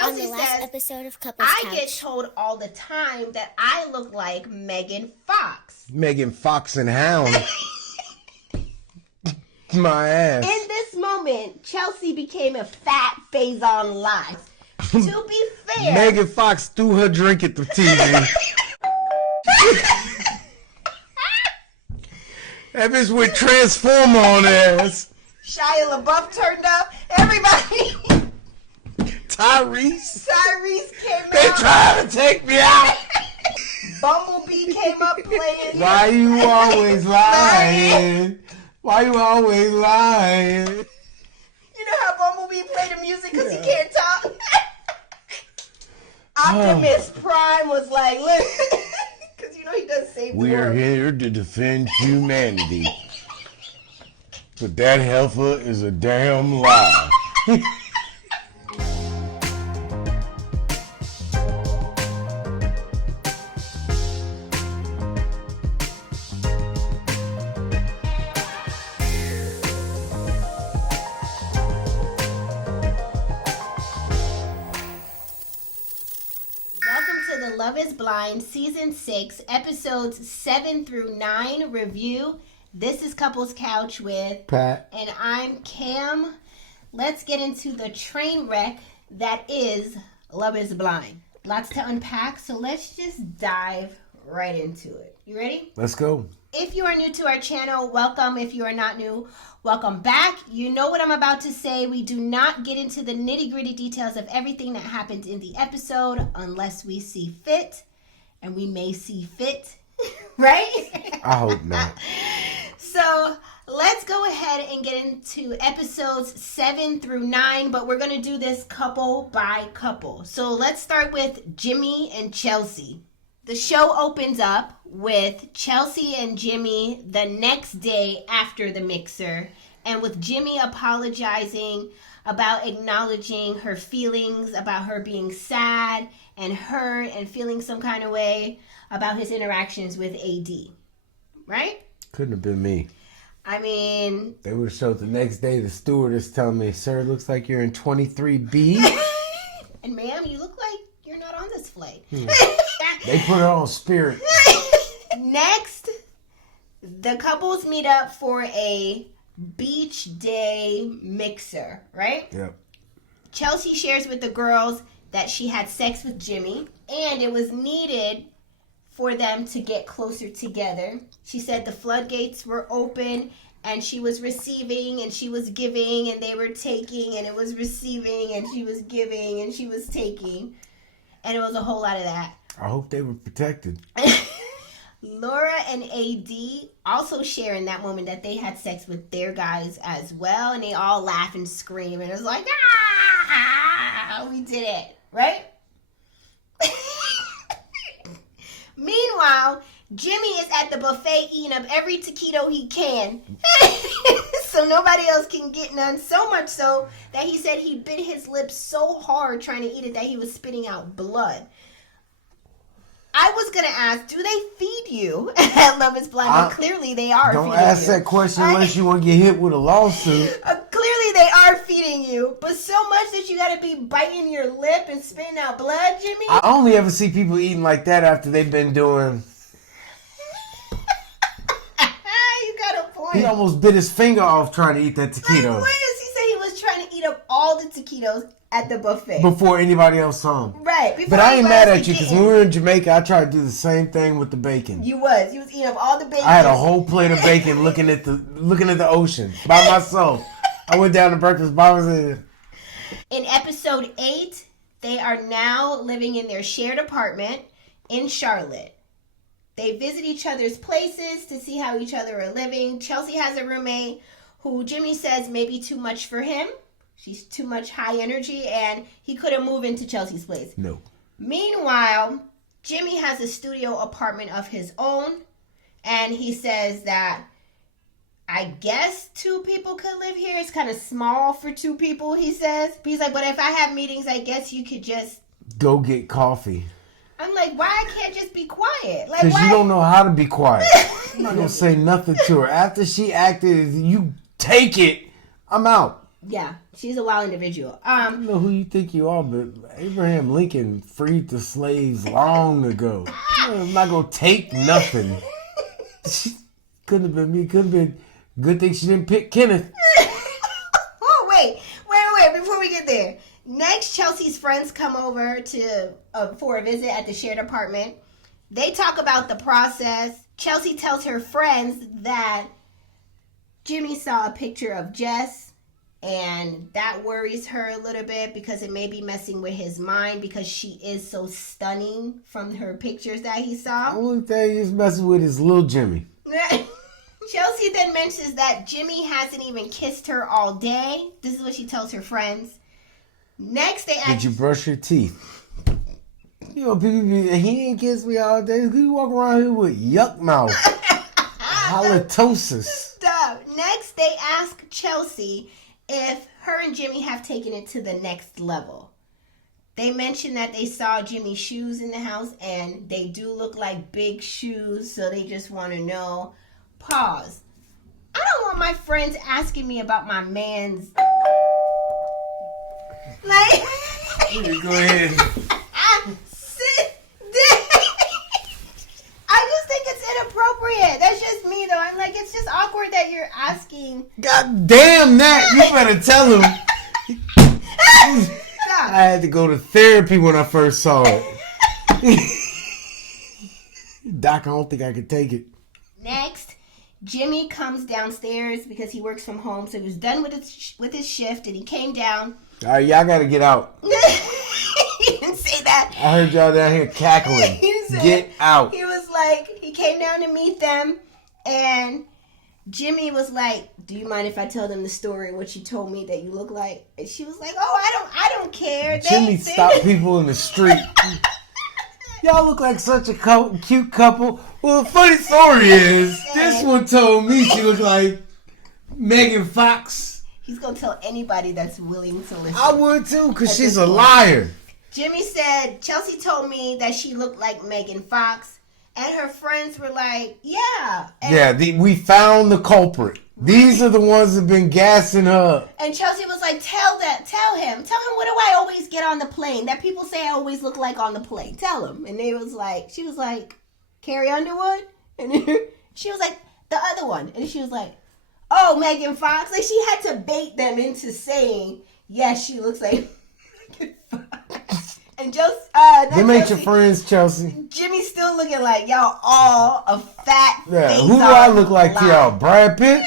On the last episode of Couples Couch, I get told all the time that I look like Megan Fox. Megan Fox and Hound. My ass. In this moment, Chelsea became a fat Faison lie. To be fair, Megan Fox threw her drink at the TV. That bitch went Transformer on her ass. Shia LaBeouf turned up. Everybody. Tyrese came They out. trying to take me out. Bumblebee came up playing. Why you always lying? Why you always lying? You know how Bumblebee played the music because he can't talk? Optimus Prime was like, look, because you know he does save the We're world. here to defend humanity. But that heifer is a damn lie. Loveisblind Season 6, Episodes 7 through 9 review. This is Couples Couch with Pat. And I'm Cam. Let's get into the train wreck that is Loveisblind. Lots to unpack, so let's just dive right into it. You ready? Let's go. If you are new to our channel, welcome. If you are not new, welcome back. You know what I'm about to say. We do not get into the nitty-gritty details of everything that happens in the episode unless we see fit, and we may see fit, right? I hope not. So let's go ahead and get into episodes 7 through 9, but we're going to do this couple by couple. So let's start with Jimmy and Chelsea. The show opens up with Chelsea and Jimmy the next day after the mixer, and with Jimmy apologizing about acknowledging her feelings about her being sad and hurt and feeling some kind of way about his interactions with AD. Right? Couldn't have been me. I mean... They would have showed the next day the stewardess telling me, sir, it looks like you're in 23B. And ma'am, you look like you're not on this flight. They put her on Spirit. Next, the couples meet up for a beach day mixer, right? Yep. Chelsea shares with the girls that she had sex with Jimmy, and it was needed for them to get closer together. She said the floodgates were open, and she was receiving, and she was giving, and they were taking, and it was receiving, and she was giving, and she was taking. And it was a whole lot of that. I hope they were protected. Laura and AD also share in that moment that they had sex with their guys as well, and they all laugh and scream, and it was like, ah, we did it, right? Meanwhile, Jimmy is at the buffet eating up every taquito he can, so nobody else can get none, so much so that he said he bit his lips so hard trying to eat it that he was spitting out blood. I was going to ask, do they feed you at Loveisblind? But clearly they are feeding you. Don't ask that question unless you want to get hit with a lawsuit. Clearly they are feeding you, but so much that you got to be biting your lip and spitting out blood, Jimmy? I only ever see people eating like that after they've been doing... You got a point. He almost bit his finger off trying to eat that taquito. Like, he said he was trying to eat up all the taquitos at the buffet. Before anybody else saw him. Right. But I ain't mad at you because when we were in Jamaica, I tried to do the same thing with the bacon. You was eating up all the bacon. I had a whole plate of bacon looking at the ocean by myself. I went down to breakfast by myself. In episode 8, they are now living in their shared apartment in Charlotte. They visit each other's places to see how each other are living. Chelsea has a roommate who Jimmy says may be too much for him. She's too much high energy, and he couldn't move into Chelsea's place. No. Meanwhile, Jimmy has a studio apartment of his own, and he says that I guess 2 people could live here. It's kind of small for 2 people, he says. He's like, but if I have meetings, I guess you could just... Go get coffee. I'm like, why I can't just be quiet? Like, Because why? you don't know how to be quiet. I'm not going to say nothing to her. After she acted, you take it, I'm out. Yeah, she's a wild individual. I don't know who you think you are, but Abraham Lincoln freed the slaves long ago. I'm not gonna take nothing. Couldn't have been me. Could have been. Good thing she didn't pick Kenneth. Oh, wait. Before we get there. Next, Chelsea's friends come over for a visit at the shared apartment. They talk about the process. Chelsea tells her friends that Jimmy saw a picture of Jess, and that worries her a little bit because it may be messing with his mind because she is so stunning from her pictures that he saw. The only thing he's messing with is little Jimmy. Chelsea then mentions that Jimmy hasn't even kissed her all day. This is what she tells her friends. Next, they ask... Did you brush your teeth? You know, people be, he didn't kiss me all day. You walk around here with yuck mouth. Halitosis. Stop. Next, they ask Chelsea if her and Jimmy have taken it to the next level. They mention that they saw Jimmy's shoes in the house, and they do look like big shoes, so they just want to know. Pause. I don't want my friends asking me about my man's... Like... Go ahead. Sit down. I just think it's inappropriate. That's just me, though. I'm like, it's just awkward that you're asking. God damn that. You better tell him. Stop. I had to go to therapy when I first saw it. Doc, I don't think I could take it. Next, Jimmy comes downstairs because he works from home. So he was done with his shift, and he came down. All right, y'all got to get out. He didn't say that. I heard y'all down here cackling. Get out. He was like, he came down to meet them, and Jimmy was like, do you mind if I tell them the story, what you told me that you look like? And she was like, oh, I don't care. Jimmy stopped people in the street. Y'all look like such a cute couple. Well, the funny story is, this one told me she looked like Megan Fox. He's going to tell anybody that's willing to listen. I would too, because she's a liar. Jimmy said, Chelsea told me that she looked like Megan Fox. And her friends were like, yeah. And we found the culprit. These are the ones that have been gassing her. And Chelsea was like, tell him, what do I always get on the plane? That people say I always look like on the plane. Tell him. And she was like, Carrie Underwood? And she was like, the other one. And she was like, oh, Megan Fox. Like, she had to bait them into saying, yes, she looks like Megan Fox. And just, them ain't your friends, Chelsea. Jimmy's still looking like y'all all a fat face. Who do I look like to y'all? Brad Pitt?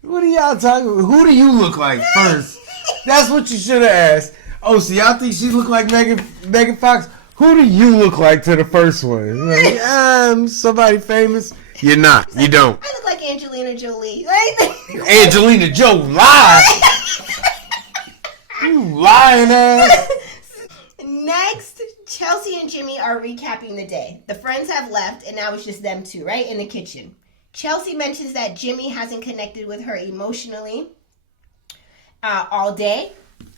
What are y'all talking about? Who do you look like first? That's what you should have asked. Oh, so y'all think she look like Megan Fox? Who do you look like to the first one? Like, somebody famous. You're not. You don't. I look like Angelina Jolie. Angelina Jolie? You lying ass. Next, Chelsea and Jimmy are recapping the day. The friends have left, and now it's just them two, right, in the kitchen. Chelsea mentions that Jimmy hasn't connected with her emotionally all day.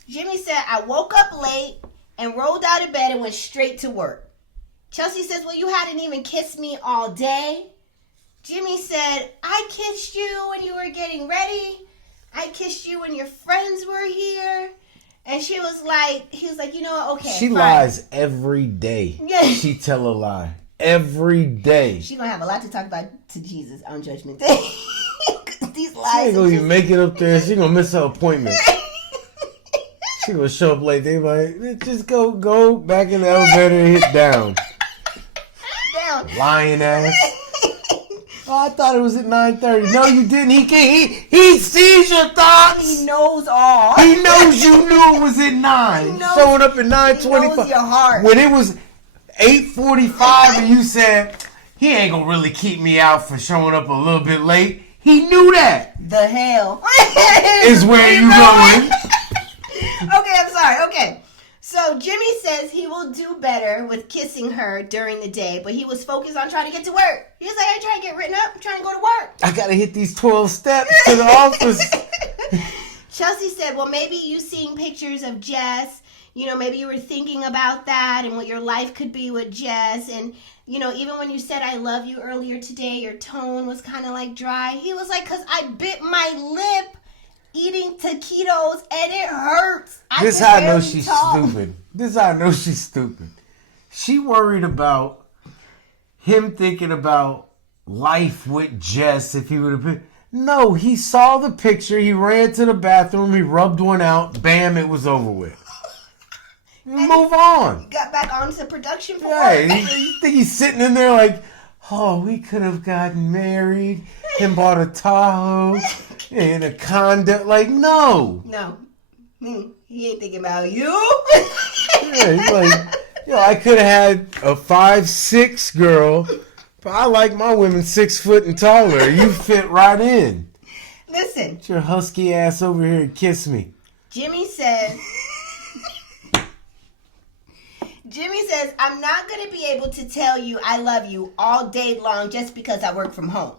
Jimmy said, I woke up late and rolled out of bed and went straight to work. Chelsea says, well, you hadn't even kissed me all day. Jimmy said, I kissed you when you were getting ready. I kissed you when your friends were here. And he was like, you know what, okay, she fine. lies every day. Yeah. She tell a lie. Every day. She's going to have a lot to talk about to Jesus on Judgment Day. These lies. She ain't going to even make it up there. She going to miss her appointment. She going to show up late. They like, just go back in the elevator and hit down. Down. Lying ass. Oh, I thought it was at 9:30. No, you didn't. He sees your thoughts. He knows all. He knows you knew it was at 9. Showing up at 9:25. He knows your heart. When it was 8:45 and you said, he ain't going to really keep me out for showing up a little bit late. He knew that. The hell. Is where you going. Okay, I'm sorry. Okay. So Jimmy says he will do better with kissing her during the day, but he was focused on trying to get to work. He was like, I ain't trying to get written up. I'm trying to go to work. I got to hit these 12 steps to the office. Chelsea said, well, maybe you seeing pictures of Jess, maybe you were thinking about that and what your life could be with Jess. And even when you said I love you earlier today, your tone was kind of like dry. He was like, because I bit my lip eating taquitos and it hurts. This is how I know she's stupid. This is how I know she's stupid. She worried about him thinking about life with Jess if he would have been. No, he saw the picture. He ran to the bathroom. He rubbed one out. Bam, it was over with. Move on. He got back onto production for Yeah, work. you think he's sitting in there like, oh, we could have gotten married and bought a Tahoe and a condo. Like, no. No. He ain't thinking about you. Yeah, he's like, I could have had a 5'6" girl, but I like my women 6 foot and taller. You fit right in. Listen. Get your husky ass over here and kiss me. Jimmy says, I'm not going to be able to tell you I love you all day long just because I work from home.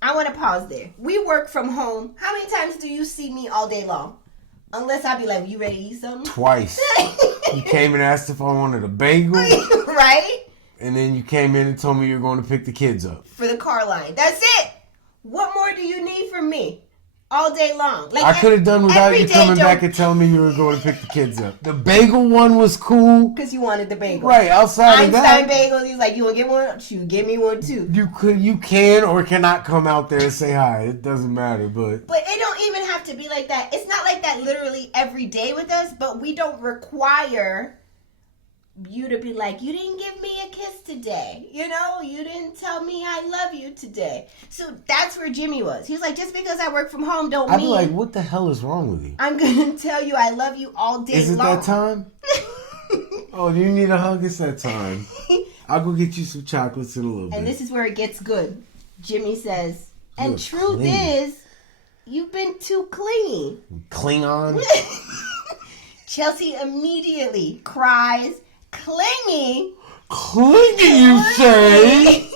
I want to pause there. We work from home. How many times do you see me all day long? Unless I be like, you ready to eat something? Twice. You came and asked if I wanted a bagel. Right? And then you came in and told me you were going to pick the kids up. For the car line. That's it. What more do you need from me? All day long. Like I could have done without you coming back and telling me you were going to pick the kids up. The bagel one was cool. Because you wanted the bagel. Right, outside of that. Einstein bagels. He's like, you want to get one? Shoot, give me one too. You can or cannot come out there and say hi. It doesn't matter, but it don't even have to be like that. It's not like that literally every day with us, but we don't require you to be like, you didn't give me a kiss today. You didn't tell me I love you today. So that's where Jimmy was. He was like, just because I work from home don't mean. I'd be like, what the hell is wrong with you? I'm going to tell you I love you all day long. Is it that time? Oh, do you need a hug? It's that time. I'll go get you some chocolates in a little bit. And this is where it gets good. Jimmy says, and You're truth clingy. is, you've been too clingy. Klingon? Chelsea immediately cries, clingy. Clingy, you say?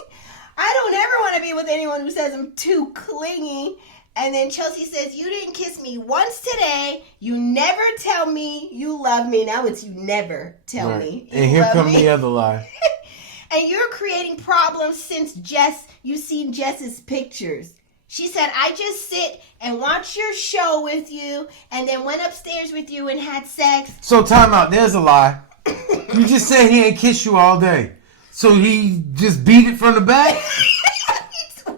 I don't ever want to be with anyone who says I'm too clingy. And then Chelsea says, you didn't kiss me once today. You never tell me you love me. Now it's you never tell me you And here love come me. the other lie. And you're creating problems since you've seen Jess's pictures. She said, I just sit and watch your show with you and then went upstairs with you and had sex. So time out. There's a lie. You just said he ain't kissed you all day. So he just beat it from the back? Wait.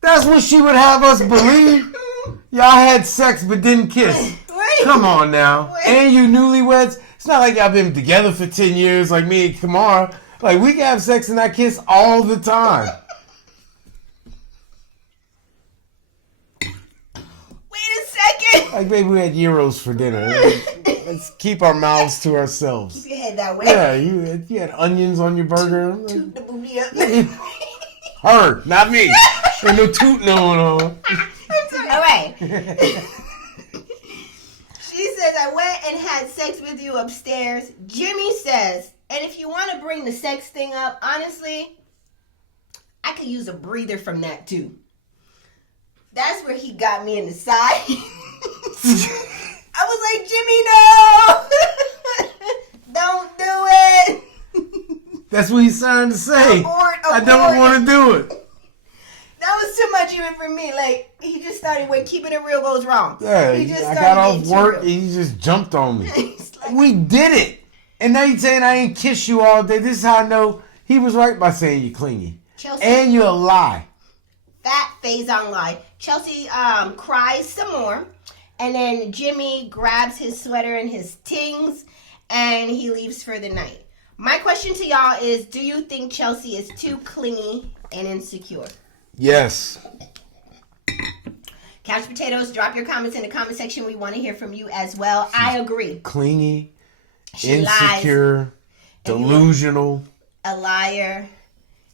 That's what she would have us believe. Y'all had sex but didn't kiss. Wait. Come on now. Wait. And you newlyweds. It's not like y'all been together for 10 years like me and Kamara. Like, we can have sex and not kiss all the time. Wait a second. Like, maybe we had gyros for dinner. Let's keep our mouths to ourselves. Keep your head that way. Yeah, you had onions on your burger. Toot the booty up. Her, not me. Ain't no tooting going on. All right. She says, I went and had sex with you upstairs. Jimmy says, and if you want to bring the sex thing up, honestly, I could use a breather from that too. That's where he got me in the side. I was like, Jimmy, no! Don't do it! That's what he's trying to say. Abort. I don't want to do it. That was too much even for me. Like, he just started when keeping it real goes wrong. Yeah, He just I started got off getting too work real. and he just jumped on me. It's like, We did it. And now you're saying I ain't kiss you all day. This is how I know he was right by saying you're clingy. Chelsea, And you're a lie. fat phase on lie. Chelsea cries some more. And then Jimmy grabs his sweater and his tings and he leaves for the night. My question to y'all is, do you think Chelsea is too clingy and insecure? Yes. Couch Potatoes, drop your comments in the comment section. We want to hear from you as well. I agree. Clingy, She lies. insecure, delusional. A liar.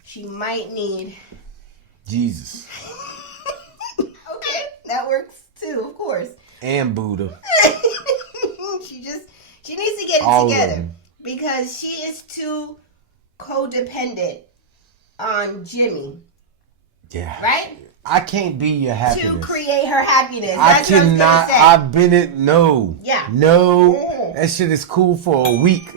She might need... Jesus. Okay, that works too, of course. And Buddha. She needs to get it All of together. them. Because she is too codependent on Jimmy. Yeah. Right? I can't be your happiness. To create her happiness. I That's what I was cannot. gonna say. I've been it. No. Yeah. No. Mm. That shit is cool for a week.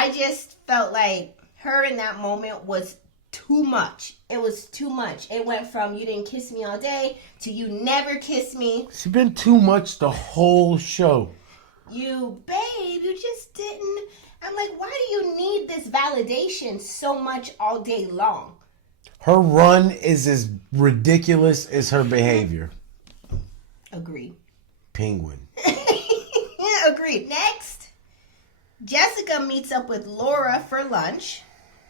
I just felt like her in that moment was too much. It was too much. It went from you didn't kiss me all day to you never kiss me. She's been too much the whole show. You, babe, you just didn't. I'm like, why do you need this validation so much all day long? Her run is as ridiculous as her behavior. Agreed. Penguin. Agreed. Next, Jessica meets up with Laura for lunch.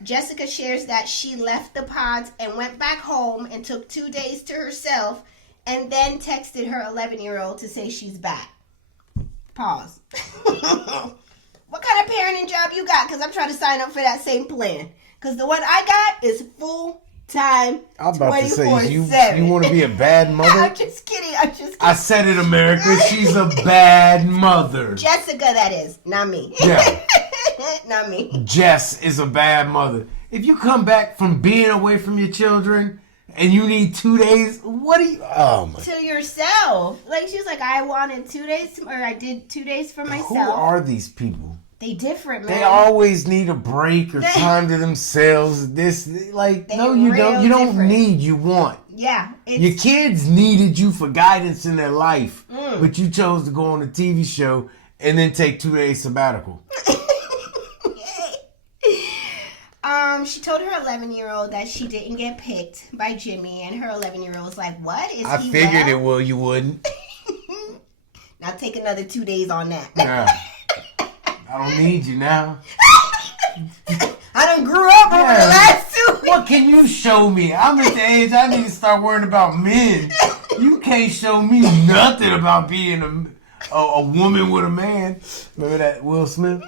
Jessica shares that she left the pods and went back home and took 2 days to herself and then texted her 11-year-old to say she's back. Pause. What kind of parenting job you got? Because I'm trying to sign up for that same plan. Because the one I got is full-time, 24/7. I'm about to say, you want to be a bad mother? I'm just kidding. I said it, America. She's a bad mother. Jessica, that is. Not me. Yeah. Not me. Jess is a bad mother. If you come back from being away from your children and you need 2 days, what do you... Oh, my... To yourself. Like, she was like, I wanted 2 days, or I did 2 days for myself. Who are these people? They different, man. They always need a break or time to themselves. No, you don't. You don't need, you want. Yeah. Your kids needed you for guidance in their life, but you chose to go on a TV show and then take 2 days sabbatical. She told her 11-year-old that she didn't get picked by Jimmy, and her 11-year-old was like, what? Is I he figured well? it will, you wouldn't. Now take another 2 days on that. Nah. I don't need you now. I done grew up over the last 2 weeks. What can you show me? I'm at the age I need to start worrying about men. You can't show me nothing about being a woman with a man. Remember that Will Smith?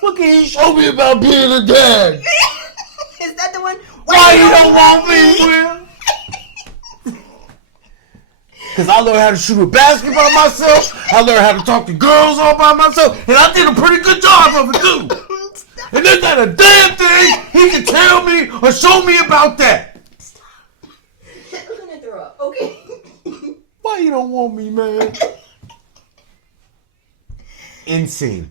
What can you show me about being a dad? Is that the one? Why you don't want me, Will? Because I learned how to shoot a basketball myself. I learned how to talk to girls all by myself. And I did a pretty good job of it, too. And there's not a damn thing he can tell me or show me about that. Stop. I'm going to throw up. Okay. Why you don't want me, man? Insane.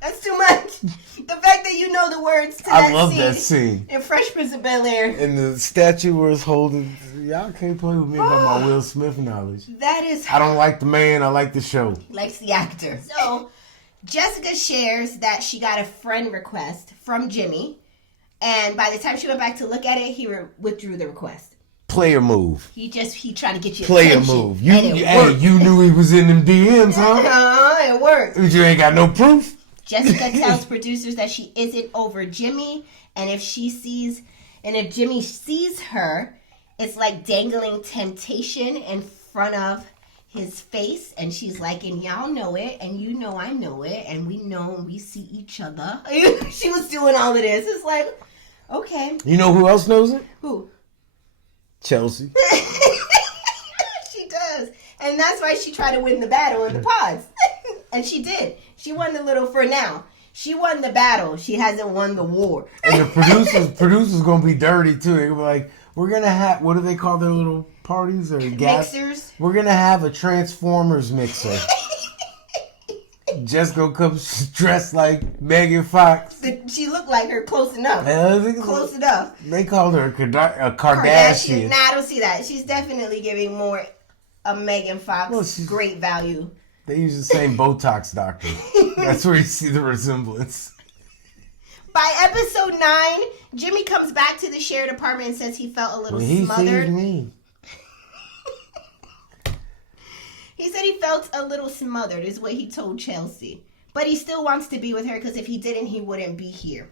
That's too much. The fact that you know the words to that scene. I love that scene. In Fresh Prince of Bel-Air. And the statue was holding... Y'all can't play with me about my Will Smith knowledge. That is... I don't like the man. I like the show. Likes the actor. So, Jessica shares that she got a friend request from Jimmy. And by the time she went back to look at it, he withdrew the request. Player move. He tried to get you Player attention. move. You knew he was in them DMs, huh? It worked. But you ain't got no proof. Jessica tells producers that she isn't over Jimmy, and if Jimmy sees her, it's like dangling temptation in front of his face, and she's like, and y'all know it, and you know I know it, and we know and we see each other. She was doing all of this. It's like, okay. You know who else knows it? Who? Chelsea. She does. And that's why she tried to win the battle in the pods. And she did. She won the little for now. She won the battle. She hasn't won the war. And the producers gonna be dirty too. They're gonna be like, we're gonna have, what do they call their little parties or Mixers? We're gonna have a Transformers mixer. Just gonna come dressed like Megan Fox. She looked like her close enough. Close enough. They called her a Kardashian. Nah, I don't see that. She's definitely giving more a Megan Fox great value. They use the same Botox doctor. That's where you see the resemblance. By episode 9, Jimmy comes back to the shared apartment and says he felt a little smothered. He said he felt a little smothered, is what he told Chelsea. But he still wants to be with her because if he didn't, he wouldn't be here.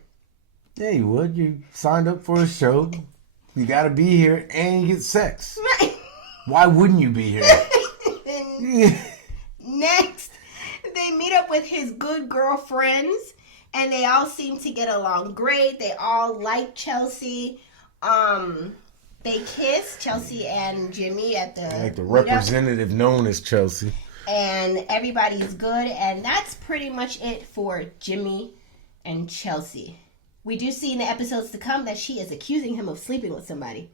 Yeah, you would. You signed up for a show. You got to be here and you get sex. Right. Why wouldn't you be here? Next, they meet up with his good girlfriends, and they all seem to get along great. They all like Chelsea. They kiss, Chelsea and Jimmy, at the like the representative known as Chelsea. And everybody's good, and that's pretty much it for Jimmy and Chelsea. We do see in the episodes to come that she is accusing him of sleeping with somebody.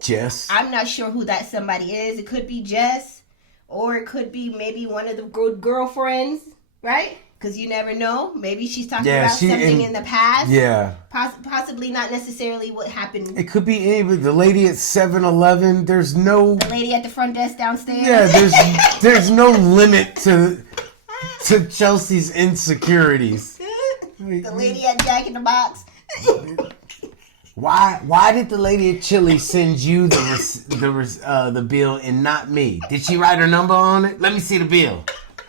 Jess. I'm not sure who that somebody is. It could be Jess, or it could be maybe one of the good girlfriends, right? Because you never know. Maybe she's talking about something in the past. Yeah. Possibly not necessarily what happened. It could be anybody. The lady at 7-Eleven. There's no... The lady at the front desk downstairs. Yeah, there's no limit to Chelsea's insecurities. The lady at Jack in the Box. Why did the lady at Chili send you the bill and not me? Did she write her number on it? Let me see the bill.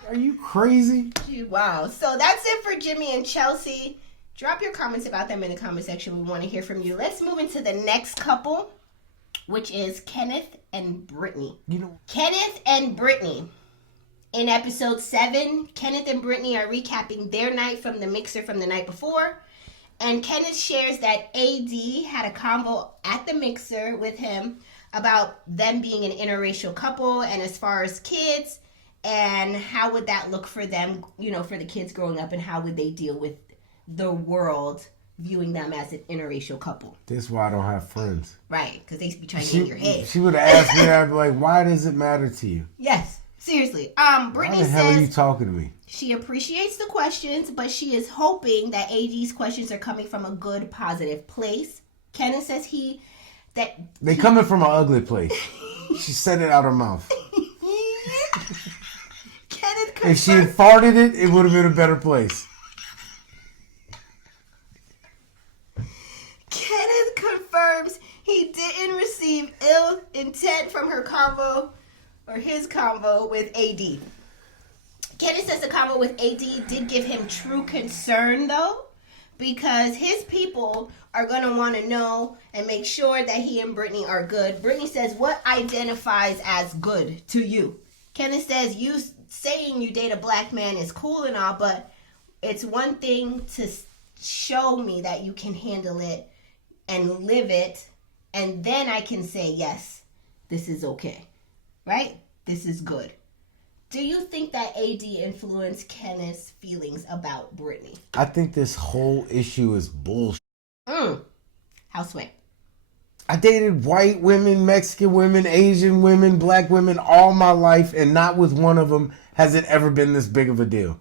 Are you crazy? Wow. So that's it for Jimmy and Chelsea. Drop your comments about them in the comment section. We want to hear from you. Let's move into the next couple, which is Kenneth and Brittany. Kenneth and Brittany. In episode 7, Kenneth and Brittany are recapping their night from the mixer from the night before. And Kenneth shares that AD had a convo at the mixer with him about them being an interracial couple and as far as kids and how would that look for them, for the kids growing up and how would they deal with the world viewing them as an interracial couple. That's why I don't have friends. Right, because they be trying to get in your head. She would have asked me, I'd be like, why does it matter to you? Yes, seriously. Brittany why the hell are you talking to me? She appreciates the questions, but she is hoping that AD's questions are coming from a good, positive place. Kenneth says they coming from an ugly place. She said it out her mouth. Kenneth confirms. If she had farted it would have been a better place. Kenneth confirms he didn't receive ill intent from her convo or his convo with AD. Kenneth says the convo with AD did give him true concern, though, because his people are going to want to know and make sure that he and Brittany are good. Brittany says, what identifies as good to you? Kenneth says, you saying you date a black man is cool and all, but it's one thing to show me that you can handle it and live it, and then I can say, yes, this is okay, right? This is good. Do you think that AD influenced Kenneth's feelings about Brittany? I think this whole issue is bullshit. How sway? I dated white women, Mexican women, Asian women, black women all my life, and not with one of them has it ever been this big of a deal.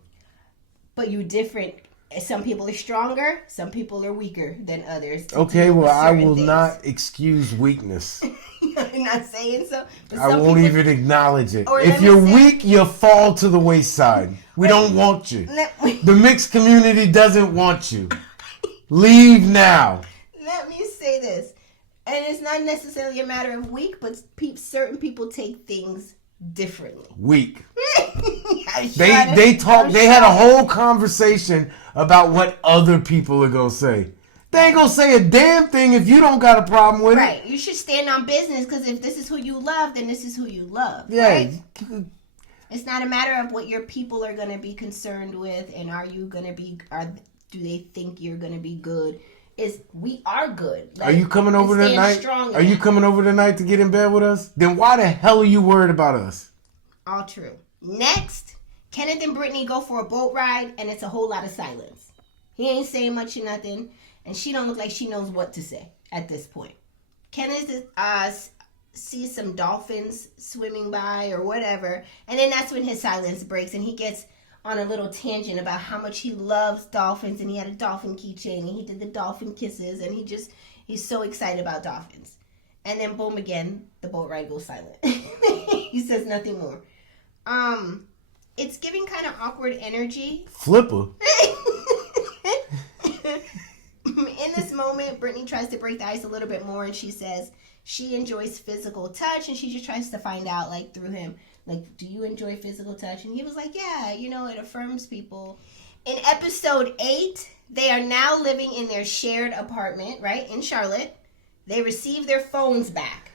But you different. Some people are stronger. Some people are weaker than others. Okay, well, I will not excuse weakness. You're not saying so? But I won't people, even acknowledge it. If you're weak, you fall to the wayside. We don't want you. The mixed community doesn't want you. Leave now. Let me say this. And it's not necessarily a matter of weak, but certain people take things differently. Weak. They talk. They had a whole conversation about what other people are gonna say. They ain't gonna say a damn thing if you don't got a problem with it. Right. You should stand on business because if this is who you love, then this is who you love. Yeah. Right? It's not a matter of what your people are gonna be concerned with, and do they think you're gonna be good? We are good. Like, are you coming over tonight? Are you coming over tonight to get in bed with us? Then why the hell are you worried about us? All true. Next, Kenneth and Brittany go for a boat ride, and it's a whole lot of silence. He ain't saying much or nothing, and she don't look like she knows what to say at this point. Kenneth sees some dolphins swimming by or whatever, and then that's when his silence breaks, and he gets on a little tangent about how much he loves dolphins, and he had a dolphin keychain, and he did the dolphin kisses, and he's so excited about dolphins. And then boom, again, the boat ride goes silent. He says nothing more. It's giving kind of awkward energy. Flipper. In this moment, Brittany tries to break the ice a little bit more, and she says she enjoys physical touch, and she just tries to find out, like, through him, like, do you enjoy physical touch? And he was like, yeah, it affirms people. In episode 8, they are now living in their shared apartment, right, in Charlotte. They receive their phones back.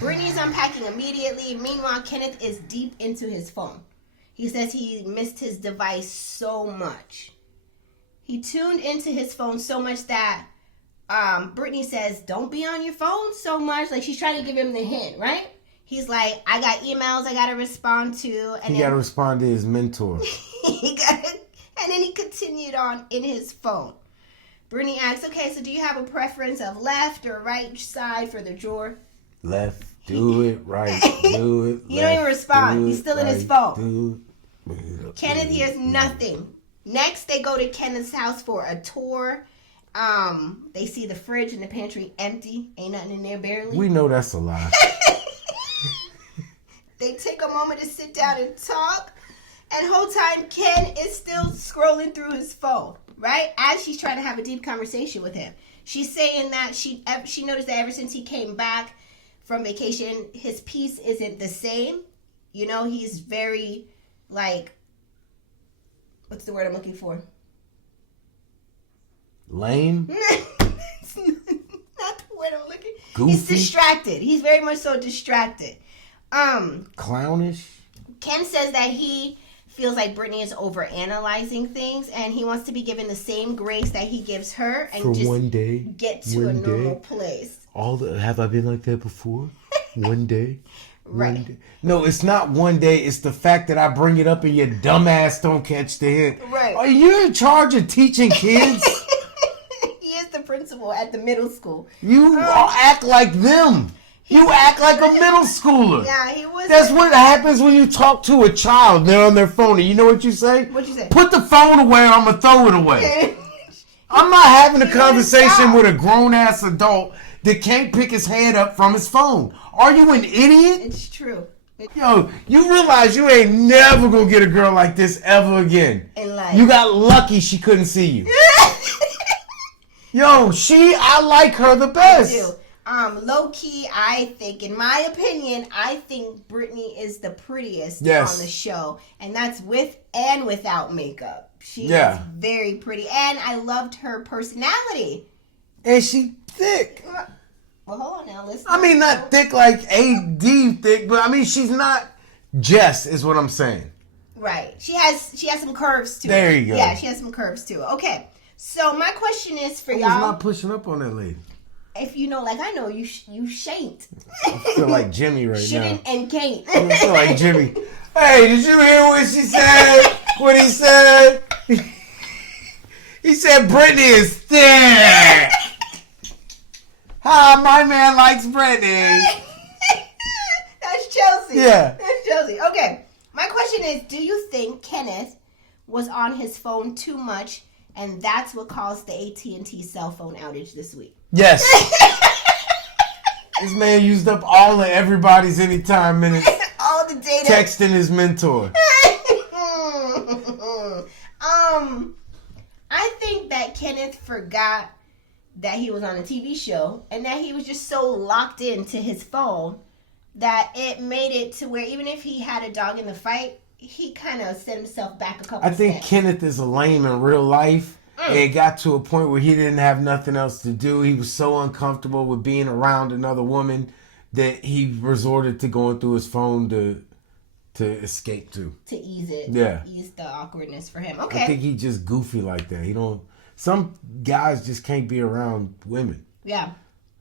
Brittany's unpacking immediately. Meanwhile, Kenneth is deep into his phone. He says he missed his device so much. He tuned into his phone so much that Brittany says, don't be on your phone so much. Like, she's trying to give him the hint, right? He's like, I got emails I got to respond to. And he got to respond to his mentor. And then he continued on in his phone. Brittany asks, okay, so do you have a preference of left or right side for the drawer? Left, do it, right, do it. He don't even respond. He's still in his phone. Kenneth hears nothing. Next, they go to Kenneth's house for a tour. They see the fridge and the pantry empty. Ain't nothing in there, barely. We know that's a lie. They take a moment to sit down and talk. And the whole time, Ken is still scrolling through his phone, right? As she's trying to have a deep conversation with him. She's saying that she noticed that ever since he came back from vacation, his peace isn't the same. You know, he's very, like, what's the word I'm looking for? Lame? It's not the word I'm looking for. Goofy? He's distracted. He's very much so distracted. Clownish? Ken says that he feels like Brittany is overanalyzing things and he wants to be given the same grace that he gives her and for just one day, get to a normal place. Have I been like that before? One day? Right. One day. No, it's not one day. It's the fact that I bring it up and your dumbass don't catch the hint. Right. Are you in charge of teaching kids? He is the principal at the middle school. You act like them. You act like a middle schooler. Yeah, he was. That's what happens when you talk to a child. They're on their phone. And you know what you say? What'd you say? Put the phone away or I'm going to throw it away. I'm not having a conversation with a grown-ass adult that can't pick his head up from his phone. Are you an idiot? It's true. Yo, you realize you ain't never going to get a girl like this ever again. In life. You got lucky she couldn't see you. Yo, I like her the best. I do. Low key, I think, in my opinion, I think Brittany is the prettiest on the show. And that's with and without makeup. She is very pretty. And I loved her personality. And she thick. Well, hold on now. Listen. I mean, not thick like AD thick, but I mean, she's not Jess, is what I'm saying. Right. She has some curves to it. There you go. Yeah, she has some curves to it. Okay. So my question is for y'all. I was not pushing up on that lady. If you know, like I know, you shan't. I feel like Jimmy right Shouldn't now. and can't. I feel like Jimmy. Hey, did you hear what she said? What he said? He said Brittany is thick. Hi, my man likes Brittany. That's Chelsea. Yeah. That's Chelsea. Okay. My question is, do you think Kenneth was on his phone too much and that's what caused the AT&T cell phone outage this week? Yes. This man used up all of everybody's anytime minutes. All the data. Texting his mentor. I think that Kenneth forgot that he was on a TV show and that he was just so locked into his phone that it made it to where even if he had a dog in the fight, he kind of set himself back a couple I think steps. Kenneth is a lame in real life. It got to a point where he didn't have nothing else to do. He was so uncomfortable with being around another woman that he resorted to going through his phone to escape to. To ease it. Yeah. Ease the awkwardness for him. Okay. I think he's just goofy like that. Some guys just can't be around women. Yeah.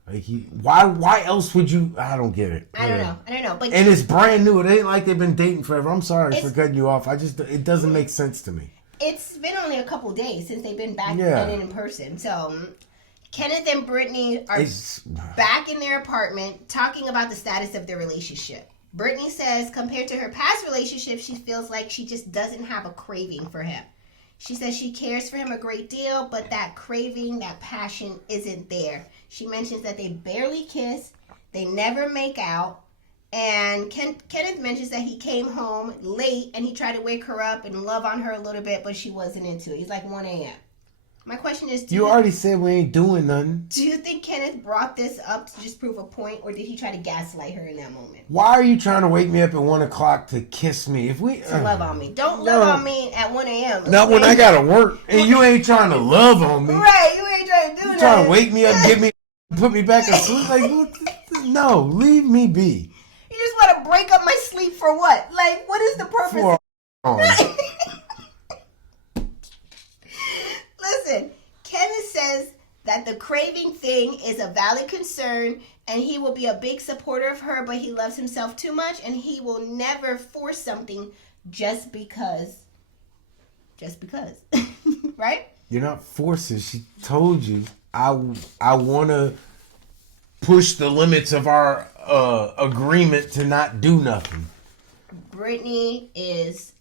Like why else would you? I don't get it. I don't know. But and it's brand new. It ain't like they've been dating forever. I'm sorry for cutting you off. It doesn't make sense to me. It's been only a couple days since they've been back in person. So Kenneth and Brittany are back in their apartment talking about the status of their relationship. Brittany says compared to her past relationship, she feels like she just doesn't have a craving for him. She says she cares for him a great deal, but that craving, that passion isn't there. She mentions that they barely kiss, they never make out, and Kenneth mentions that he came home late and he tried to wake her up and love on her a little bit, but she wasn't into it. He's like 1 a.m. My question is, you already said we ain't doing nothing. Do you think Kenneth brought this up to just prove a point, or did he try to gaslight her in that moment? Why are you trying to wake me up at 1 o'clock to kiss me? To love on me. Don't love on me at 1 a.m. Not when I gotta work and you ain't trying to love on me. Right, you ain't trying to do that. Trying to wake me up, put me back asleep. Like, no, leave me be. You just want to break up my sleep for what? Like, what is the purpose? Listen, Kenneth says that the craving thing is a valid concern and he will be a big supporter of her, but he loves himself too much and he will never force something just because. Right? You're not forcing. She told you, I want to push the limits of our agreement to not do nothing. Brittany is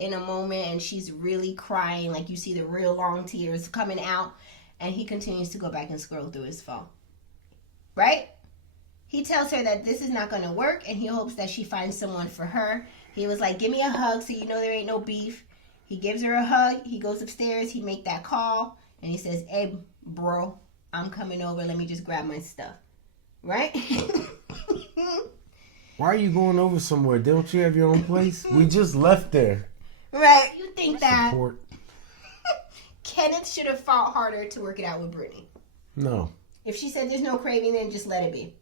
in a moment and she's really crying, like you see the real long tears coming out, and he continues to go back and scroll through his phone. Right? He tells her that this is not going to work, and he hopes that she finds someone for her. He was like, give me a hug so you know there ain't no beef. He gives her a hug. He goes upstairs. He make that call, and he says, hey, bro, I'm coming over. Let me just grab my stuff. Right? Why are you going over somewhere? Don't you have your own place? We just left there. Right. You think that Support. Kenneth should have fought harder to work it out with Brittany. No. If she said there's no craving, then just let it be.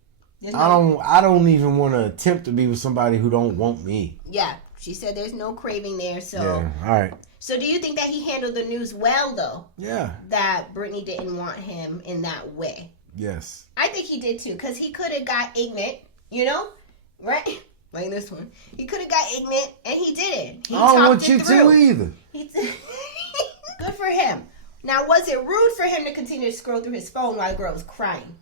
I don't even want to attempt to be with somebody who don't want me. Yeah. She said there's no craving there, so. Yeah, all right. So do you think that he handled the news well, though? Yeah. That Brittany didn't want him in that way? Yes. I think he did, too, because he could have got ignorant, you know? Right? Like this one. He could have got ignorant, and he didn't. I don't want you to either. Good for him. Now, was it rude for him to continue to scroll through his phone while the girl was crying?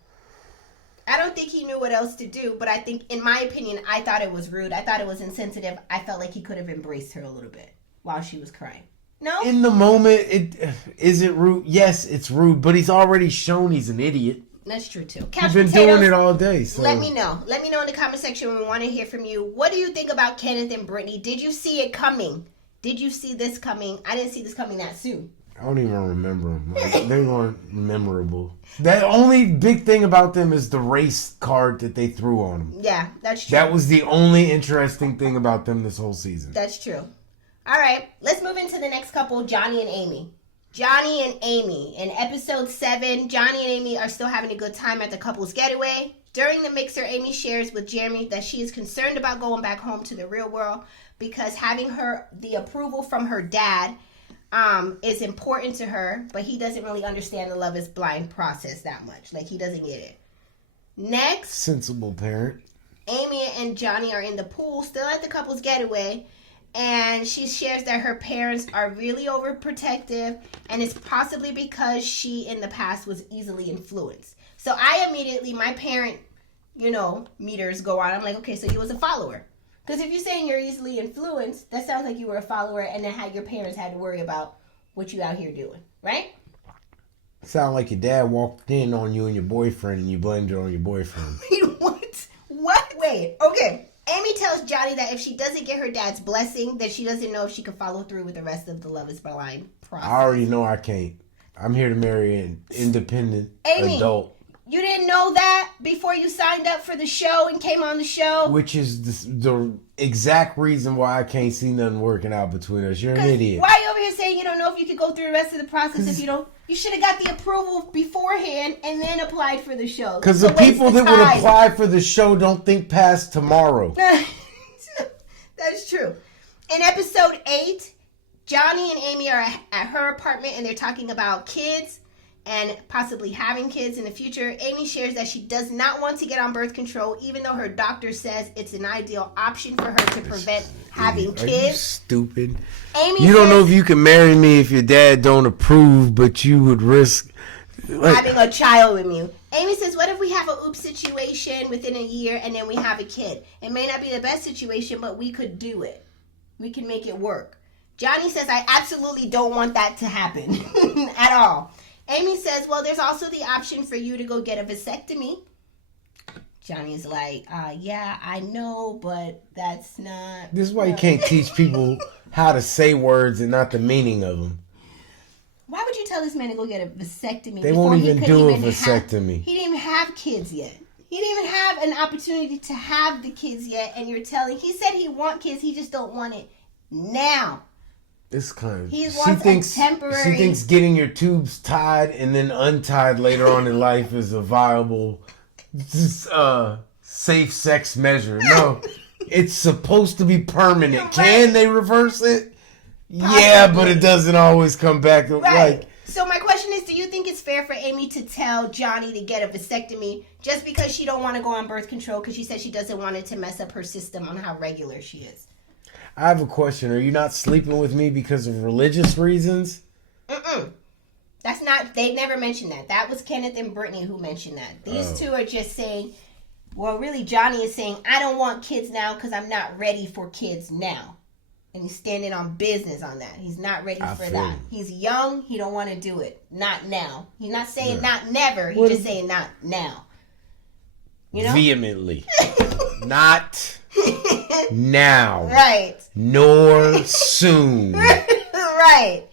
I don't think he knew what else to do, but I think, in my opinion, I thought it was rude. I thought it was insensitive. I felt like he could have embraced her a little bit while she was crying. No? In the moment, is it rude? Yes, it's rude, but he's already shown he's an idiot. That's true, too. He's been doing it all day. So. Let me know. Let me know in the comment section. We want to hear from you. What do you think about Kenneth and Brittany? Did you see it coming? Did you see this coming? I didn't see this coming that soon. I don't even remember them. Like, they weren't memorable. The only big thing about them is the race card that they threw on them. Yeah, that's true. That was the only interesting thing about them this whole season. That's true. All right, let's move into the next couple, Johnny and Amy. Johnny and Amy. In episode 7, Johnny and Amy are still having a good time at the couple's getaway. During the mixer, Amy shares with Jeremy that she is concerned about going back home to the real world because having the approval from her dad is important to her, but he doesn't really understand the Loveisblind process that much. Like, he doesn't get it. Next, sensible parent. Amy and Johnny are in the pool, still at the couple's getaway, and she shares that her parents are really overprotective, and it's possibly because she, in the past, was easily influenced. So I immediately, my parent, meters go on. I'm like, okay, so you was a follower. Because if you're saying you're easily influenced, that sounds like you were a follower and then your parents had to worry about what you out here doing, right? Sound like your dad walked in on you and your boyfriend and you blamed it on your boyfriend. What? What? Wait, okay. Amy tells Johnny that if she doesn't get her dad's blessing, then she doesn't know if she can follow through with the rest of the Loveisblind process. I already know I can't. I'm here to marry an independent adult. You didn't know that before you signed up for the show and came on the show? Which is the exact reason why I can't see nothing working out between us. You're an idiot. Why are you over here saying you don't know if you could go through the rest of the process if you don't? You should have got the approval beforehand and then applied for the show. Because the people that would apply for the show don't think past tomorrow. That's true. In episode 8, Johnny and Amy are at her apartment and they're talking about kids and possibly having kids in the future. Amy shares that she does not want to get on birth control, even though her doctor says it's an ideal option for her to prevent having kids. Are you stupid? Amy you don't know if you can marry me if your dad don't approve, but you would risk having a child with you. Amy says, what if we have a oops situation within a year and then we have a kid? It may not be the best situation, but we could do it. We can make it work. Johnny says, I absolutely don't want that to happen at all. Amy says, well, there's also the option for you to go get a vasectomy. Johnny's like, yeah, I know, but that's not... This is why you can't teach people how to say words and not the meaning of them. Why would you tell this man to go get a vasectomy? They won't even do a vasectomy. He didn't even have kids yet. He didn't even have an opportunity to have the kids yet, and you're telling... He said he want kids, he just don't want it now. This kind of... He wants a temporary... She thinks getting your tubes tied and then untied later on in life is a viable, safe sex measure. No, it's supposed to be permanent. Right. Can they reverse it? Possibly. Yeah, but it doesn't always come back. Right. So my question is, do you think it's fair for Amy to tell Johnny to get a vasectomy just because she don't want to go on birth control because she said she doesn't want it to mess up her system on how regular she is? I have a question. Are you not sleeping with me because of religious reasons? That's not... They never mentioned that. That was Kenneth and Brittany who mentioned that. These two are just saying... Well, really, Johnny is saying, I don't want kids now because I'm not ready for kids now. And he's standing on business on that. He's not ready for that. You. He's young. He don't want to do it. Not now. He's not saying not never. He's just saying not now. You know? Vehemently. Not now. Right. Nor soon. Right.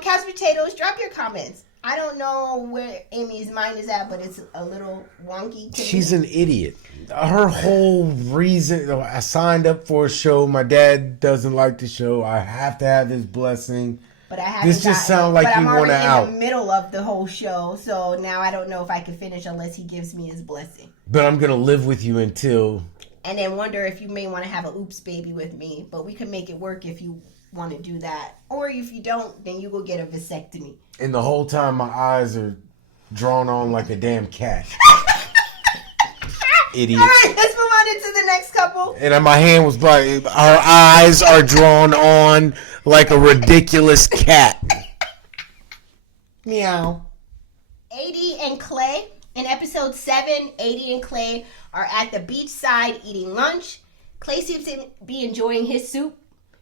Couch Potatoes, drop your comments. I don't know where Amy's mind is at, but it's a little wonky to She's me. an idiot. Her whole reason, I signed up for a show. My dad doesn't like the show. I have to have his blessing. But I haven't. This just sounds like you want to out. I'm already in the middle of the whole show, so now I don't know if I can finish unless he gives me his blessing. But I'm gonna live with you until. And then wonder if you may want to have a oops baby with me, but we can make it work if you want to do that, or if you don't, then you go get a vasectomy. And the whole time my eyes are drawn on like a damn cat. Idiot. All right, let's move on into the next couple. And my hand was like, our eyes are drawn on like a ridiculous cat. Meow. AD and Clay. In episode 7, AD and Clay are at the beachside eating lunch. Clay seems to be enjoying his soup.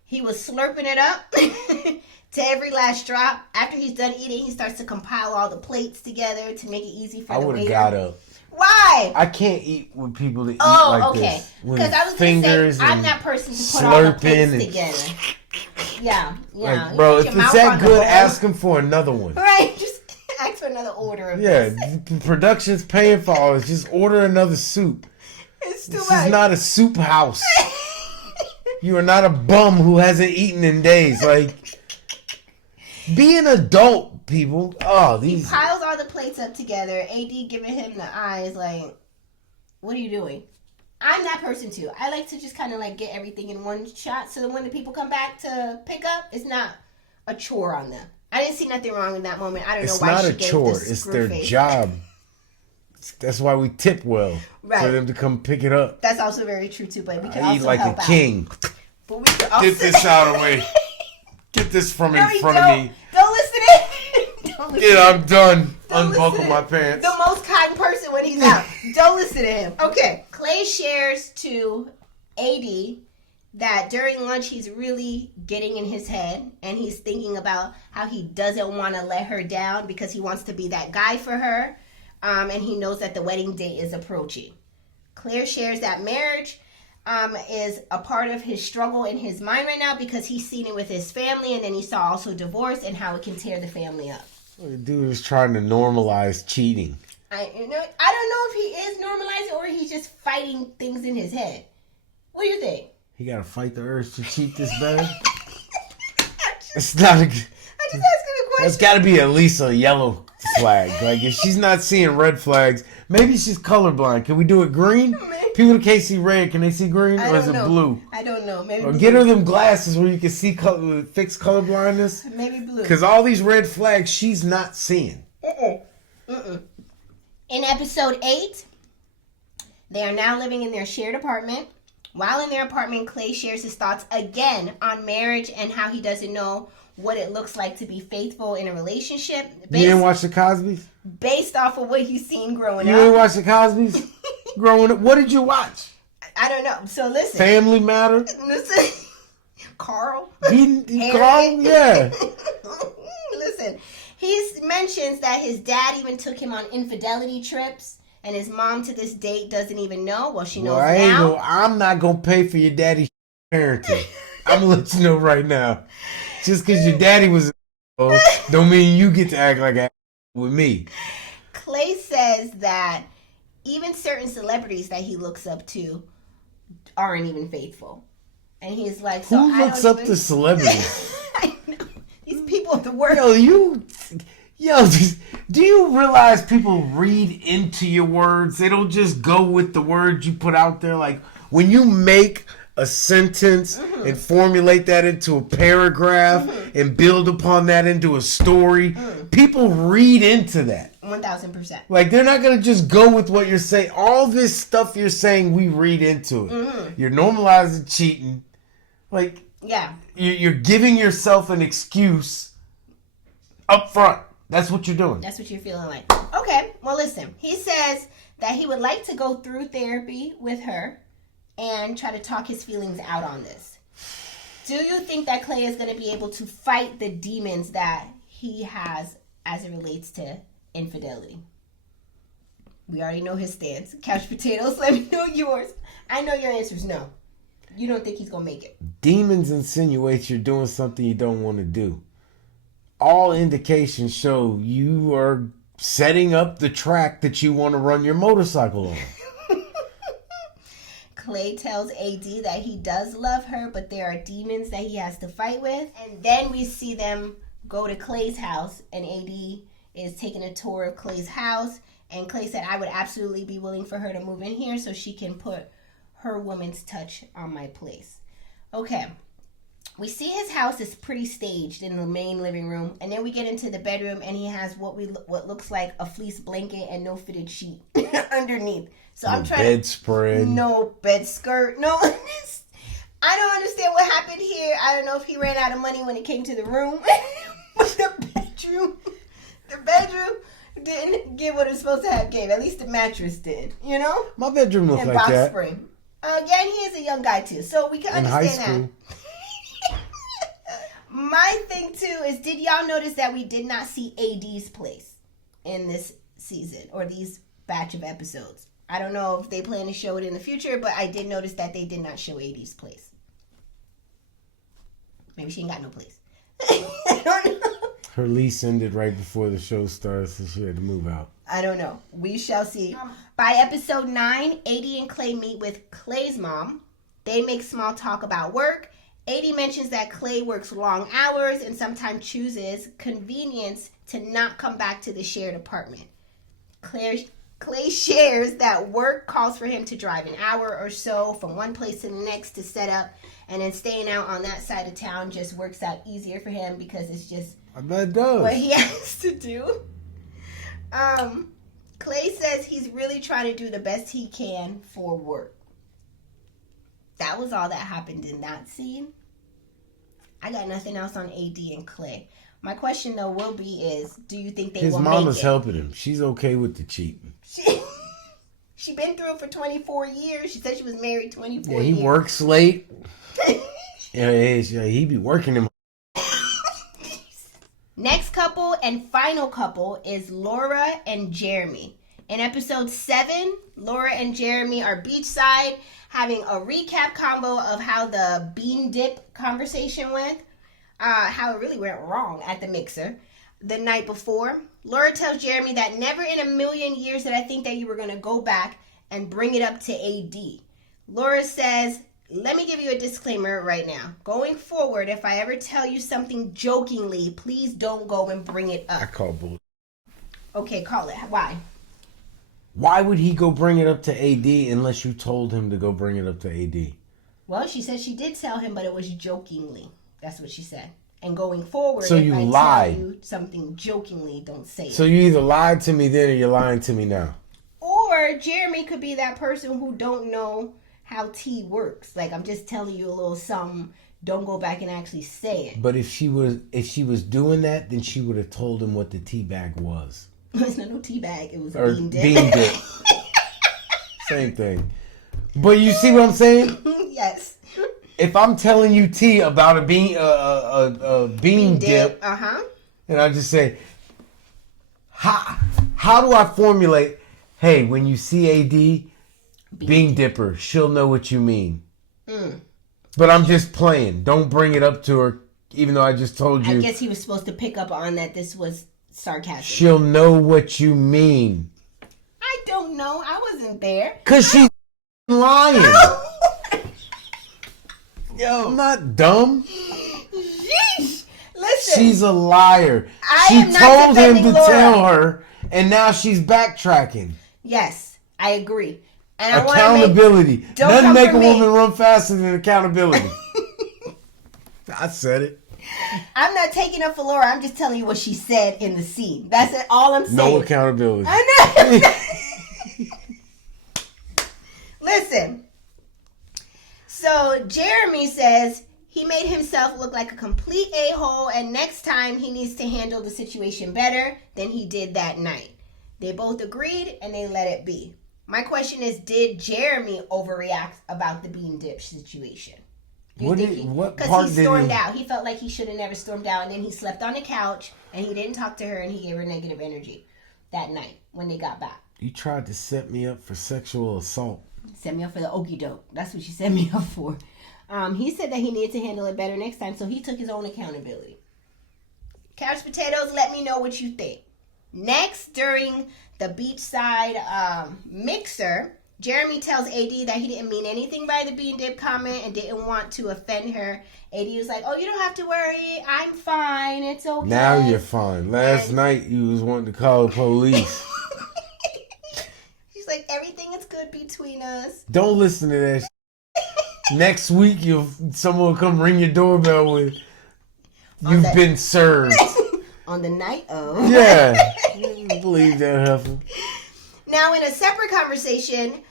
He was slurping it up to every last drop. After he's done eating, he starts to compile all the plates together to make it easy for the waiter. I would have got up. Why? I can't eat with people that eat like this. Oh, okay. Because I was going to say, I'm that person to put all the plates together. Yeah. Like, bro, if it's that good, ask him for another one. Right. Just ask for another order of this. Production's paying for all this. Just order another soup. It's too much. This is not a soup house. You are not a bum who hasn't eaten in days. Like, be an adult, people. Oh, these. He piles all the plates up together. AD giving him the eyes like, what are you doing? I'm that person too. I like to just kind of like get everything in one shot so that when the people come back to pick up, it's not a chore on them. I didn't see nothing wrong in that moment. I don't know why she gave this screw face. It's their job. That's why we tip well. Right. For them to come pick it up. That's also very true too, but we can also eat like help a king. But we can also get this out of the way. Get this from in front of me. Don't listen to him. Yeah, I'm done. Unbuckle my pants. The most kind person when he's out. Don't listen to him. Okay. Clay shares to AD that during lunch he's really getting in his head and he's thinking about how he doesn't want to let her down because he wants to be that guy for her. And he knows that the wedding date is approaching. Claire shares that marriage is a part of his struggle in his mind right now because he's seen it with his family and then he saw also divorce and how it can tear the family up. The dude is trying to normalize cheating. I don't know if he is normalizing or he's just fighting things in his head. What do you think? He got to fight the urge to cheat this bad? It's not a... I just asking a question. That's got to be at least a yellow flag. Like, if she's not seeing red flags, maybe she's colorblind. Can we do it green? Maybe. People that can't see red, can they see green? Or is it blue? I don't know. Maybe or blue. Get her them glasses where you can see fix color blindness. Maybe blue. Because all these red flags she's not seeing. In episode 8, they are now living in their shared apartment. While in their apartment, Clay shares his thoughts again on marriage and how he doesn't know what it looks like to be faithful in a relationship. You didn't watch the Cosbys? Based off of what he's seen growing up. You didn't watch the Cosbys? Growing up? What did you watch? I don't know. So listen. Family Matter? Listen. Carl? Carl? Yeah. Listen. He mentions that his dad even took him on infidelity trips. And his mom to this date doesn't even know. Well, she knows now. I'm not going to pay for your daddy's parenting. I'm going to let you know right now. Just because your daddy was don't mean you get to act like that with me. Clay says that even certain celebrities that he looks up to aren't even faithful. And he's like, so who looks up to celebrities? I know. These people of the world. Yo, do you realize people read into your words? They don't just go with the words you put out there. Like, when you make a sentence and formulate that into a paragraph and build upon that into a story, people read into that. 1,000%. Like, they're not going to just go with what you're saying. All this stuff you're saying, we read into it. You're normalizing cheating. Like, yeah, you're giving yourself an excuse up front. That's what you're doing. That's what you're feeling like. Okay, well, listen. He says that he would like to go through therapy with her and try to talk his feelings out on this. Do you think that Clay is going to be able to fight the demons that he has as it relates to infidelity? We already know his stance. Couch potatoes, let me know yours. I know your answer is no. You don't think he's going to make it. Demons insinuate you're doing something you don't want to do. All indications show you are setting up the track that you want to run your motorcycle on. Clay tells AD that he does love her, but there are demons that he has to fight with. And then we see them go to Clay's house, and AD is taking a tour of Clay's house. And Clay said, I would absolutely be willing for her to move in here so she can put her woman's touch on my place. Okay. We see his house is pretty staged in the main living room. And then we get into the bedroom, and he has what looks like a fleece blanket and no fitted sheet underneath. So I'm trying bedspread. No bed skirt. No. I don't understand what happened here. I don't know if he ran out of money when it came to the room. But the bedroom didn't give what it was supposed to have gave. At least the mattress did, you know? My bedroom looks and like box that. spring. Yeah, and he is a young guy too, so we can understand that. My thing too is, did y'all notice that we did not see AD's place in this season or these batch of episodes? I don't know if they plan to show it in the future, but I did notice that they did not show AD's place. Maybe she ain't got no place. I don't know. Her lease ended right before the show started, so she had to move out. I don't know. We shall see. By episode 9, AD and Clay meet with Clay's mom. They make small talk about work. AD mentions that Clay works long hours and sometimes chooses convenience to not come back to the shared apartment. Clay shares that work calls for him to drive an hour or so from one place to the next to set up, and then staying out on that side of town just works out easier for him because it's just I bet it does. what he has to do. Clay says he's really trying to do the best he can for work. That was all that happened in that scene. I got nothing else on AD and Clay. My question though will be is, do you think they will make it? His mama's helping him. She's okay with the cheating. She been through it for 24 years. She said she was married 24 years. Yeah, he works late. Yeah, he be working him. Next couple and final couple is Laura and Jeremy. In episode 7, Laura and Jeremy are beachside having a recap combo of how the bean dip conversation went. How it really went wrong at the mixer the night before. Laura tells Jeremy that never in a million years did I think that you were going to go back and bring it up to AD. Laura says, let me give you a disclaimer right now. Going forward, if I ever tell you something jokingly, please don't go and bring it up. I call bull. Okay, call it. Why? Why would he go bring it up to AD unless you told him to go bring it up to AD? Well, she said she did tell him, but it was jokingly. That's what she said. And going forward, so if you I lied. tell you something jokingly, don't say it. So you either lied to me then or you're lying to me now. Or Jeremy could be that person who don't know how tea works. Like, I'm just telling you a little something. Don't go back and actually say it. But if she was doing that, then she would have told him what the tea bag was. It's not no tea bag. It was a Or bean dip. bean dip. Same thing. But you see what I'm saying? Yes. If I'm telling you tea about a bean dip, and I just say, how do I formulate? Hey, when you see AD bean dipper, she'll know what you mean. But I'm just playing. Don't bring it up to her, even though I just told you. I guess he was supposed to pick up on that this was sarcasm. She'll know what you mean. I don't know. I wasn't there. Because she's lying. Yo, I'm not dumb. Yeesh. Listen. She's a liar. She told him to tell her, and now she's backtracking. Yes, I agree. And accountability. Nothing make a woman run faster than accountability. I said it. I'm not taking up for Laura. I'm just telling you what she said in the scene. That's it, all I'm saying. No accountability. I know. Listen. So Jeremy says he made himself look like a complete a-hole, and next time he needs to handle the situation better than he did that night. They both agreed and they let it be. My question is, did Jeremy overreact about the bean dip situation? What Because part he did stormed out. He felt like he should have never stormed out, and then he slept on the couch, and he didn't talk to her, and he gave her negative energy that night when they got back. You tried to set me up for sexual assault. Set me up for the okie doke. That's what she set me up for. He said that he needed to handle it better next time, so he took his own accountability. Couch potatoes, let me know what you think. Next, during the beachside mixer, Jeremy tells AD that he didn't mean anything by the bean dip comment and didn't want to offend her. AD was like, oh, you don't have to worry. I'm fine. It's okay. Now you're fine. Last night you was wanting to call the police. She's like, everything is good between us. Don't listen to that Next week, someone will come ring your doorbell with, you've been served. On the night of. Yeah. Believe that, Heifer. Now, in a separate conversation,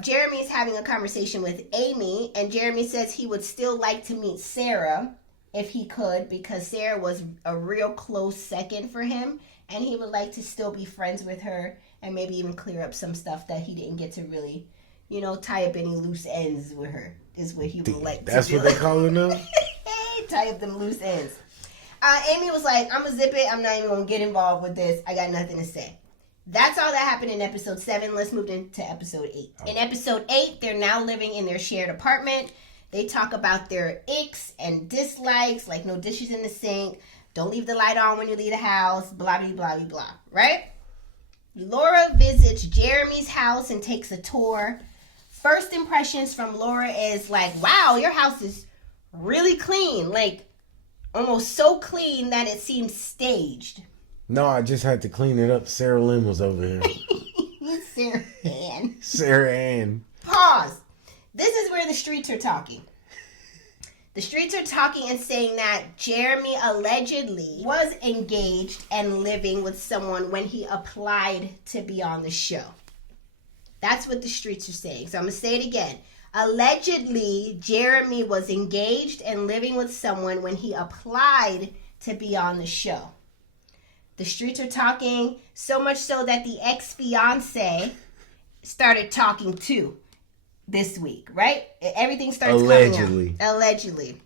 Jeremy is having a conversation with Amy, and Jeremy says he would still like to meet Sarah if he could, because Sarah was a real close second for him, and he would like to still be friends with her and maybe even clear up some stuff that he didn't get to really, tie up any loose ends with her, is what he would like to do. That's what they call it now? Tie up them loose ends. Amy was like, I'm going to zip it. I'm not even going to get involved with this. I got nothing to say. That's all that happened in episode 7. Let's move into episode 8. In episode 8, they're now living in their shared apartment. They talk about their icks and dislikes, like no dishes in the sink, don't leave the light on when you leave the house, blah, blah, blah, blah, blah, right? Laura visits Jeremy's house and takes a tour. First impressions from Laura is like, wow, your house is really clean. Like, almost so clean that it seems staged. No, I just had to clean it up. Sarah Lynn was over here. Sarah Ann. Sarah Ann. Pause. This is where the streets are talking. The streets are talking and saying that Jeremy allegedly was engaged and living with someone when he applied to be on the show. That's what the streets are saying. So I'm going to say it again. Allegedly, Jeremy was engaged and living with someone when he applied to be on the show. The streets are talking, so much so that the ex-fiance started talking too this week, right? Everything starts coming out. Allegedly.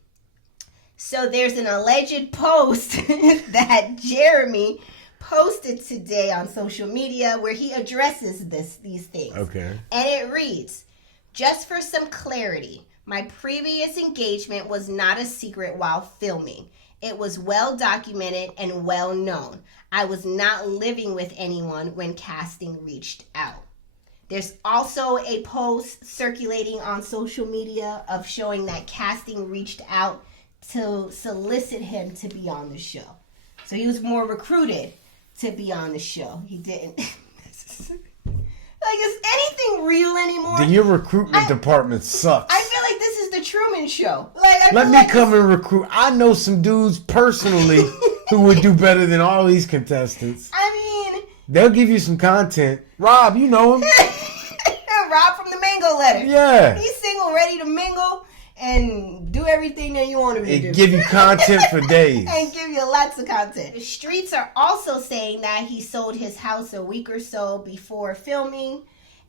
So there's an alleged post that Jeremy posted today on social media where he addresses these things. Okay. And it reads, just for some clarity, my previous engagement was not a secret while filming. It was well documented and well known. I was not living with anyone when casting reached out. There's also a post circulating on social media of showing that casting reached out to solicit him to be on the show. So he was more recruited to be on the show. He didn't. Like, is anything real anymore? Your recruitment department sucks. I feel like this is the Truman Show. Like, Let me come and recruit. I know some dudes personally who would do better than all these contestants. I mean, they'll give you some content. Rob, you know him. Rob from the Mango Letter. Yeah. He's single, ready to mingle, and do everything that you want him to do. And give you content for days. And give you lots of content. The streets are also saying that he sold his house a week or so before filming,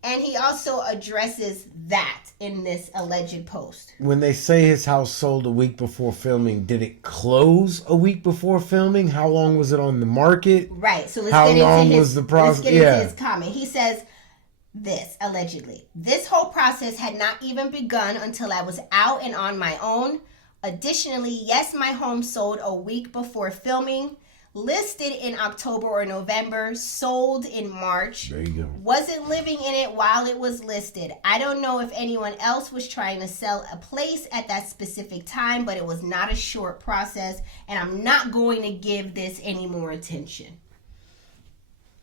and he also addresses that in this alleged post. When they say his house sold a week before filming, did it close a week before filming? How long was it on the market? Right. So let's How get long into his, was the process? Let's get into his comment. He says this, allegedly. This whole process had not even begun until I was out and on my own. Additionally, yes, my home sold a week before filming. Listed in October or November, sold in March. There you go. Wasn't living in it while it was listed. I don't know if anyone else was trying to sell a place at that specific time, but it was not a short process, and I'm not going to give this any more attention.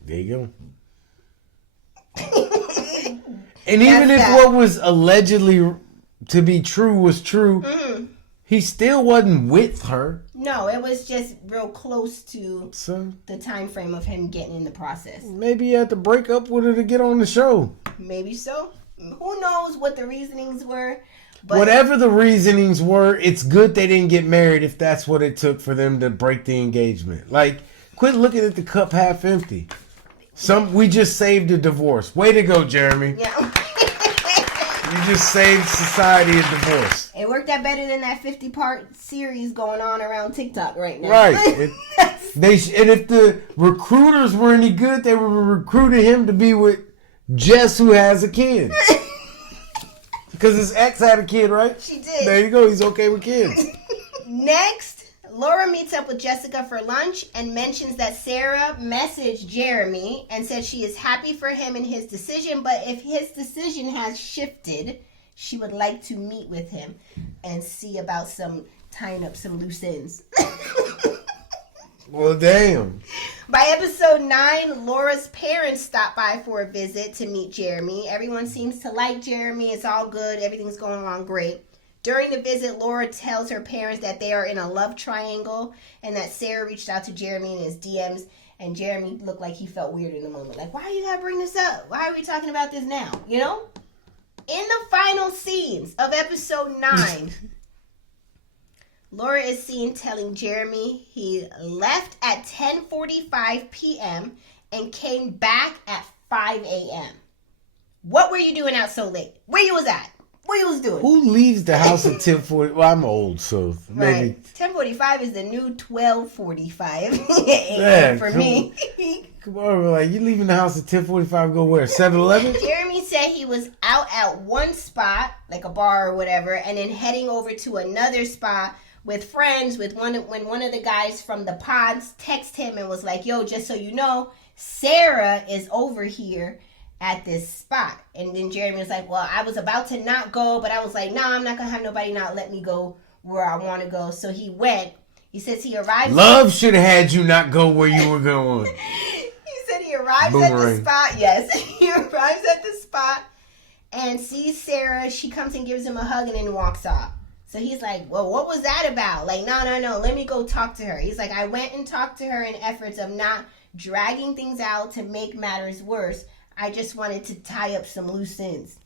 There you go. And even if what was allegedly to be true was true, he still wasn't with her. No, it was just real close to the time frame of him getting in the process. Maybe he had to break up with her to get on the show. Maybe so. Who knows what the reasonings were? But whatever the reasonings were, it's good they didn't get married if that's what it took for them to break the engagement. Like, quit looking at the cup half empty. We just saved a divorce. Way to go, Jeremy. Yeah. You just saved society a divorce. It worked out better than that 50-part series going on around TikTok right now. Right. And if the recruiters were any good, they would have recruited him to be with Jess, who has a kid. Because his ex had a kid, right? She did. There you go. He's okay with kids. Next, Laura meets up with Jessica for lunch and mentions that Sarah messaged Jeremy and said she is happy for him and his decision, but if his decision has shifted, she would like to meet with him and see about tying up some loose ends. Well, damn. By episode 9, Laura's parents stop by for a visit to meet Jeremy. Everyone seems to like Jeremy. It's all good. Everything's going along great. During the visit, Laura tells her parents that they are in a love triangle and that Sarah reached out to Jeremy in his DMs, and Jeremy looked like he felt weird in the moment. Like, why you gotta bring this up? Why are we talking about this now? You know? In the final scenes of episode 9, Laura is seen telling Jeremy he left at 10:45 p.m. and came back at 5 a.m. What were you doing out so late? Where you was at? What you was doing? Who leaves the house at 10:40? Well, I'm old, so maybe. Right. 10:45 is the new 12:45 a.m. for me. Come on, like, you leaving the house at 10:45, go where? 7-Eleven? Jeremy said he was out at one spot, like a bar or whatever, and then heading over to another spot with friends when one of the guys from the pods texted him and was like, yo, just so you know, Sarah is over here at this spot. And then Jeremy was like, well, I was about to not go, but I was like, nah, I'm not going to have nobody not let me go where I want to go. So he went. He says he arrived. Love should have had you not go where you were going. He said he arrives at the spot. Yes, he arrives at the spot and sees Sarah. She comes and gives him a hug and then walks off. So he's like, well, what was that about? Like, no, let me go talk to her. He's like, I went and talked to her in efforts of not dragging things out to make matters worse. I just wanted to tie up some loose ends.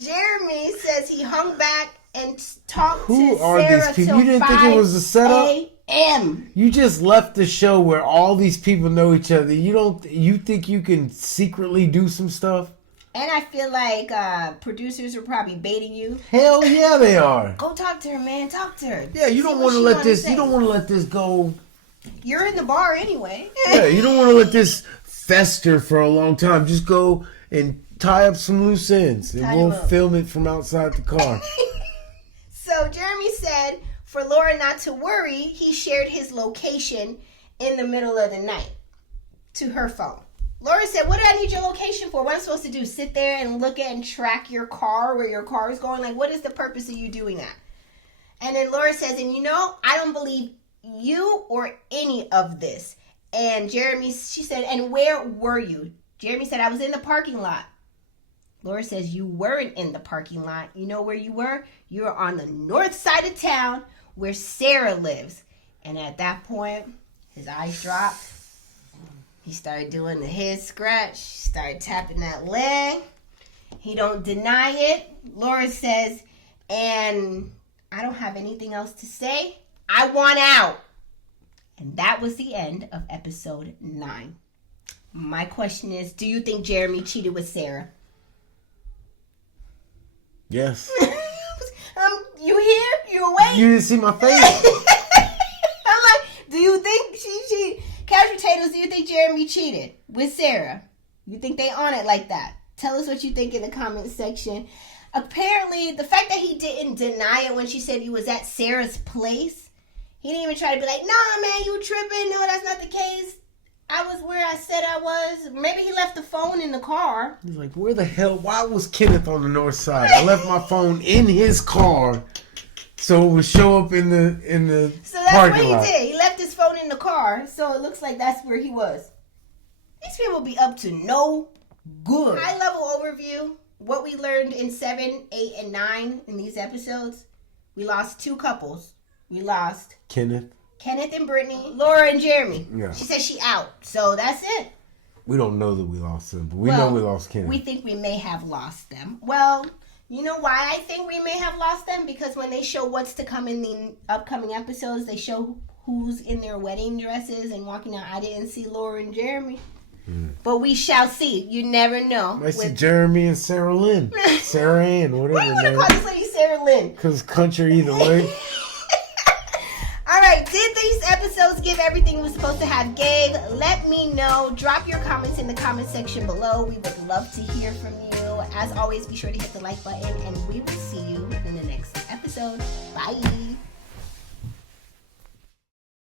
Jeremy says he hung back and talked to Sarah. Who are these people? You didn't think it was a setup? A.M. You just left the show where all these people know each other. You think you can secretly do some stuff? And I feel like producers are probably baiting you. Hell yeah, they are. Go talk to her, man. Talk to her. Yeah, you don't want to let this. You don't want to let this go. You're in the bar anyway. Yeah, you don't want to let this fester for a long time. Just go and tie up some loose ends, and we'll film it from outside the car. So Jeremy said for Laura not to worry, he shared his location in the middle of the night to her phone. Laura said, what do I need your location for? What am I supposed to do? Sit there and look at and track your car, where your car is going? Like, what is the purpose of you doing that? And then Laura says, and you know, I don't believe you or any of this. And she said, and where were you? Jeremy said, I was in the parking lot. Laura says, you weren't in the parking lot. You know where you were? You were on the north side of town where Sarah lives. And at that point, his eyes dropped. He started doing the head scratch, started tapping that leg. He don't deny it. Laura says, and I don't have anything else to say. I want out. And that was the end of episode 9. My question is, do you think Jeremy cheated with Sarah? Yes. You here? You awake? You didn't see my face. I'm like, do you think she cheated? Couch Potatoes, do you think Jeremy cheated with Sarah? You think they on it like that? Tell us what you think in the comment section. Apparently, the fact that he didn't deny it when she said he was at Sarah's place, he didn't even try to be like, nah, man, you tripping. No, that's not the case. I was where I said I was. Maybe he left the phone in the car. He's like, where the hell? Why was Kenneth on the north side? I left my phone in his car, so it would show up in the parking lot. So that's what he did. He left his phone in the car, so it looks like that's where he was. These people be up to no good. High level overview. What we learned in 7, 8, and 9 in these episodes. We lost 2 couples. We lost Kenneth and Brittany, Laura and Jeremy. Yeah. She said she out. So that's it. We don't know that we lost them, but we know we lost Kenneth. We think we may have lost them. Well, you know why I think we may have lost them? Because when they show what's to come in the upcoming episodes, they show who's in their wedding dresses and walking out. I didn't see Laura and Jeremy. But we shall see. You never know. Might see Jeremy and Sarah Lynn. Sarah Ann, whatever. What do you want to call this lady? Sarah Lynn. Because country either way. All right, did these episodes give everything it was supposed to have, Gabe? Let me know. Drop your comments in the comment section below. We would love to hear from you. As always, be sure to hit the like button, and we will see you in the next episode.